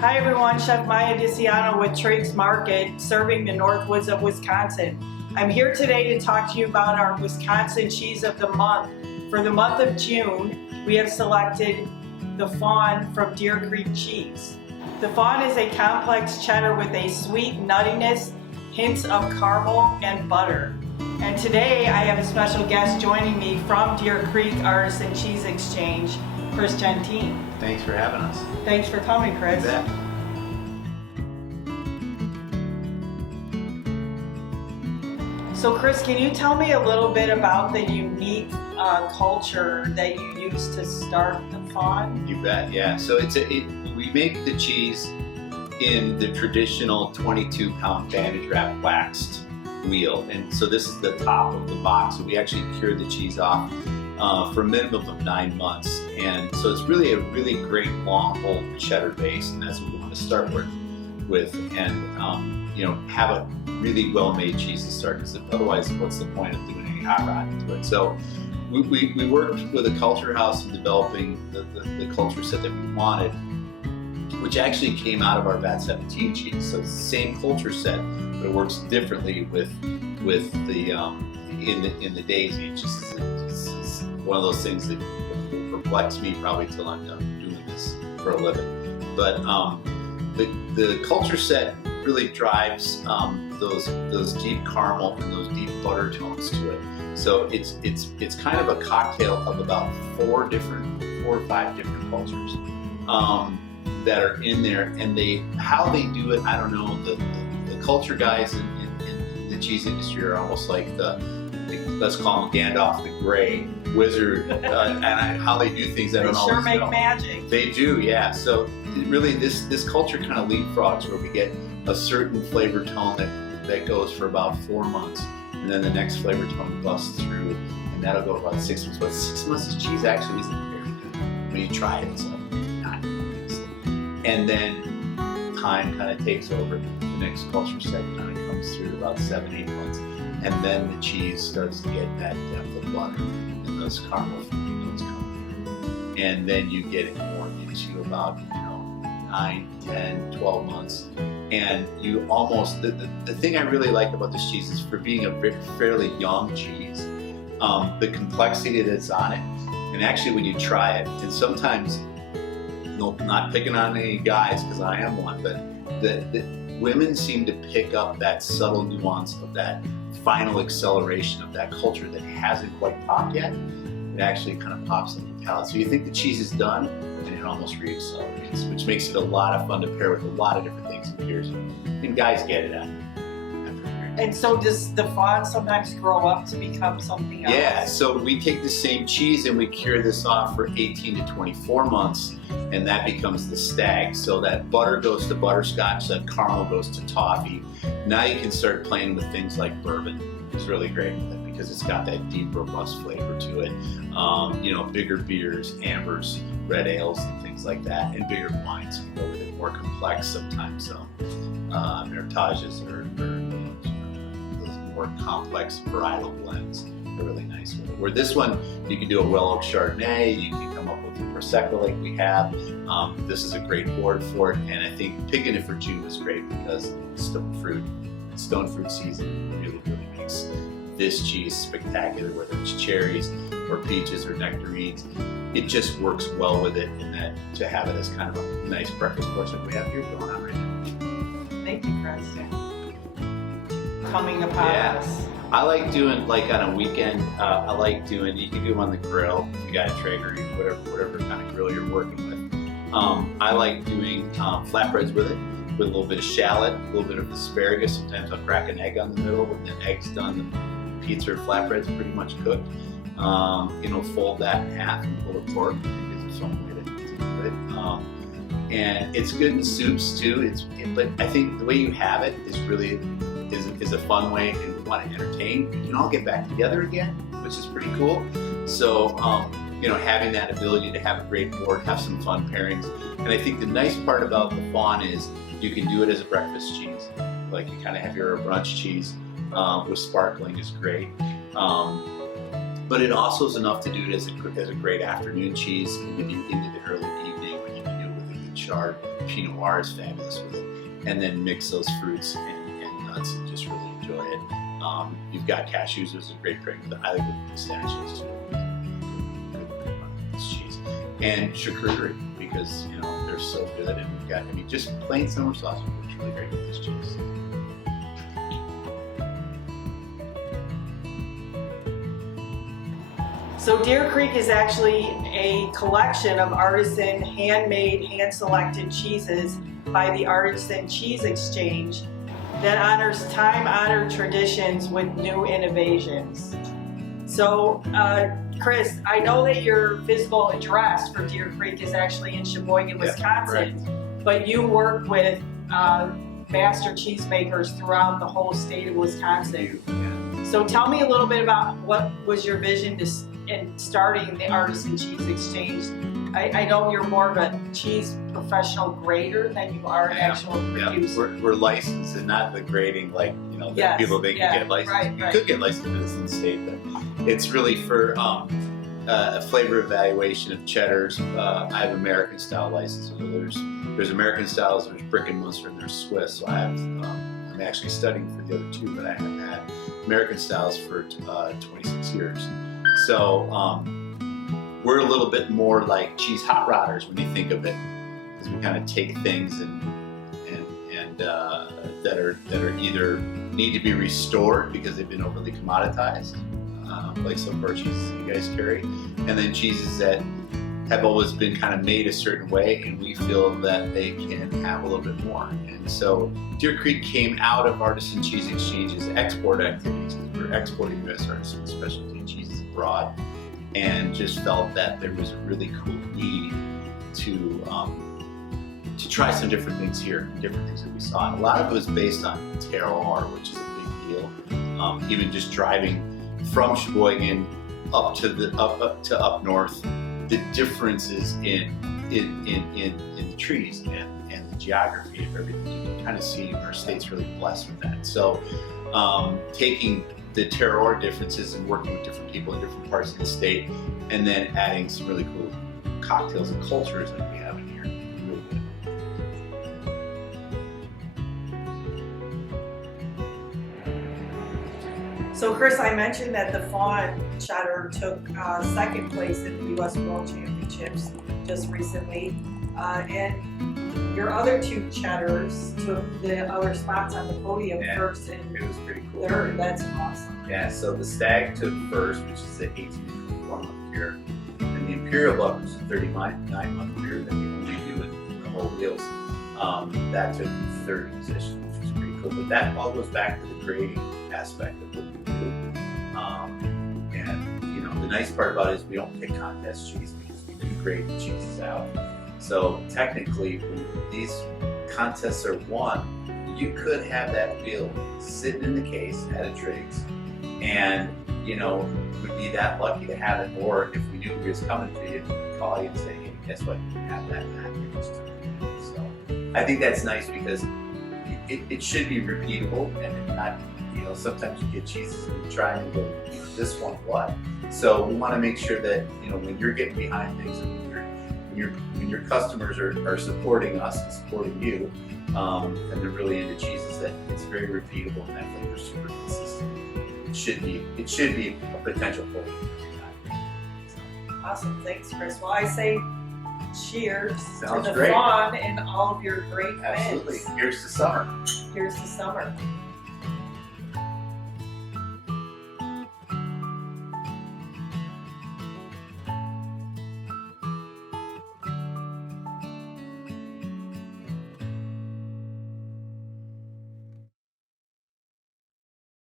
Hi everyone, Chef Maya DeCiano with Trig's Market, serving the Northwoods of Wisconsin. I'm here today to talk to you about our Wisconsin Cheese of the Month. For the month of June, we have selected the Fawn from Deer Creek Cheese. The Fawn is a complex cheddar with a sweet nuttiness, hints of caramel and butter. And today I have a special guest joining me from Deer Creek Artisan Cheese Exchange, Chris Gentine. Thanks for having us. Thanks for coming, Chris. You bet. So Chris, can you tell me a little bit about the unique culture that you used to start the Fawn? You bet, yeah. So we make the cheese in the traditional 22-pound bandage wrap waxed wheel. And so this is the top of the box. So we actually cured the cheese off for a minimum of 9 months. And so it's really a really great long hold cheddar base, and that's what we want to start with and have a really well-made cheese to start, because otherwise what's the point of doing any hot rod into it? So we worked with a culture house in developing the culture set that we wanted, which actually came out of our VAT 17 cheese. So it's the same culture set, but it works differently with the in the daisy. It's one of those things that will perplex me probably till I'm done doing this for a living. But the culture set really drives those deep caramel and those deep butter tones to it. So it's kind of a cocktail of about 4 or 5 different cultures that are in there, and how they do it, I don't know. The culture guys in the cheese industry are almost like let's call them Gandalf the Grey wizard, and how they do things I don't always know. They sure make magic. They do, yeah. So really this culture kind of leapfrogs, where we get a certain flavor tone that goes for about 4 months, and then the next flavor tone busts through, and that'll go about 6 months. But 6 months of cheese actually isn't very good. When you try it, it's like 9 months. And then time kind of takes over. The next culture set kind of comes through about 7-8 months, and then the cheese starts to get that depth of butter and those caramel notes come through. And then you get it more into about 9, 10, 12 months. And you almost, the thing I really like about this cheese is, for being a fairly young cheese, the complexity that's on it. And actually when you try it, and sometimes, not picking on any guys because I am one, but the women seem to pick up that subtle nuance of that final acceleration of that culture that hasn't quite popped yet. It actually kind of pops in the palate. So you think the cheese is done, and it almost re-accelerates, which makes it a lot of fun to pair with a lot of different things and beers. And guys get it after. And so does the Fawn sometimes grow up to become something else? Yeah, so we take the same cheese and we cure this off for 18 to 24 months, and that becomes the stag. So that butter goes to butterscotch, that caramel goes to toffee. Now you can start playing with things like bourbon. It's really great with it, because it's got that deep, robust flavor to it. Bigger beers, ambers, red ales, and things like that, and bigger wines can go with it. More complex sometimes, so Heritages or those more complex varietal blends are really nice with it. Where this one, you can do a well oak Chardonnay, you can come up with a Prosecco like we have. This is a great board for it, and I think picking it for June is great, because stone fruit season really makes this cheese spectacular, whether it's cherries or peaches or nectarines. It just works well with it, and that to have it as kind of a nice breakfast course that we have here going on right now. Thank you, Chris. Coming upon us. I like doing, like on a weekend, you can do them on the grill if you got a Traeger, whatever kind of grill you're working with. I like doing flatbreads with it, with a little bit of shallot, a little bit of asparagus. Sometimes I'll crack an egg on the middle. When the egg's done, the pizza or flatbread's pretty much cooked. Fold that in half and pull the pork. Gives it some way to do it. And it's good in soups too. But I think the way you have it is really is a fun way, and you want to entertain. You can all get back together again, which is pretty cool. So having that ability to have a great board, have some fun pairings. And I think the nice part about the Fawn is you can do it as a breakfast cheese. Like you kind of have your brunch cheese with sparkling is great. But it also is enough to do it as a great afternoon chease into the early evening, when you can do it with a good chard Pinot Noir is fabulous with it. And then mix those fruits and nuts and just really enjoy it. You've got cashews, which is a great pairing, but I like with pistachios too. This cheese. And charcuterie, because they're so good, and we've got, just plain summer sausage works really great with this cheese. So Deer Creek is actually a collection of artisan, handmade, hand-selected cheeses by the Artisan Cheese Exchange that honors time-honored traditions with new innovations. So, Chris, I know that your physical address for Deer Creek is actually in Sheboygan, Wisconsin, but you work with master cheesemakers throughout the whole state of Wisconsin. So tell me a little bit about what was your vision in starting the Artisan Cheese Exchange. I know you're more of a cheese professional grader than you are an actual producer. We're licensed and not the grading that people think you get licensed. You could get licensed for this in the state, but it's really for a flavor evaluation of cheddars. I have American style license. So there's American styles, there's Brick and Munster, and there's Swiss. So I'm actually studying for the other two, but I have had American styles for 26 years. So we're a little bit more like cheese hot rodders when you think of it, because we kind of take things and that are either need to be restored because they've been overly commoditized, like some of our cheeses you guys carry, and then cheeses that have always been kind of made a certain way, and we feel that they can have a little bit more. And so Deer Creek came out of Artisan Cheese Exchange's export activities, because we're exporting U.S. artisan specialty cheeses abroad, and just felt that there was a really cool need to try some different things here, different things that we saw. And a lot of it was based on terroir, which is a big deal. Even just driving from Sheboygan up to north, the differences in the trees and the geography of everything. You can kind of see our state's really blessed with that. So taking the terroir differences and working with different people in different parts of the state, and then adding some really cool cocktails and cultures that we have in here. Really good. So Chris, I mentioned that the Fawn cheddar took second place in the U.S. World Championships just recently, and your other two cheddars took the other spots on the podium first and it was pretty cool. third. That's awesome. Yeah, so the Stag took first, which is the 18-month year, and the Imperial Buck, which is a 39-month year that we only do in the whole wheels. That took third position, which was pretty cool. But that all goes back to the grading aspect of what we do. And the nice part about it is we don't pick contest cheese, because we do grade the cheeses out. So technically, when these contests are won, you could have that wheel sitting in the case at a Trig's, and would be that lucky to have it. Or if we knew it was coming to you, we'd call you and say, hey, guess what? You can have that back. So I think that's nice, because it should be repeatable, and not, sometimes you get cheeses and you try and go, this one what? So we want to make sure that when you're getting behind things, and when your customers are supporting us and supporting you, and they're really into cheeses, that it's very repeatable and that flavor's super consistent. It should be a potential for you every time. Awesome, thanks, Chris. Well, I say cheers Sounds to the great. Fawn and all of your great Absolutely. wins. Here's to summer. Here's to summer.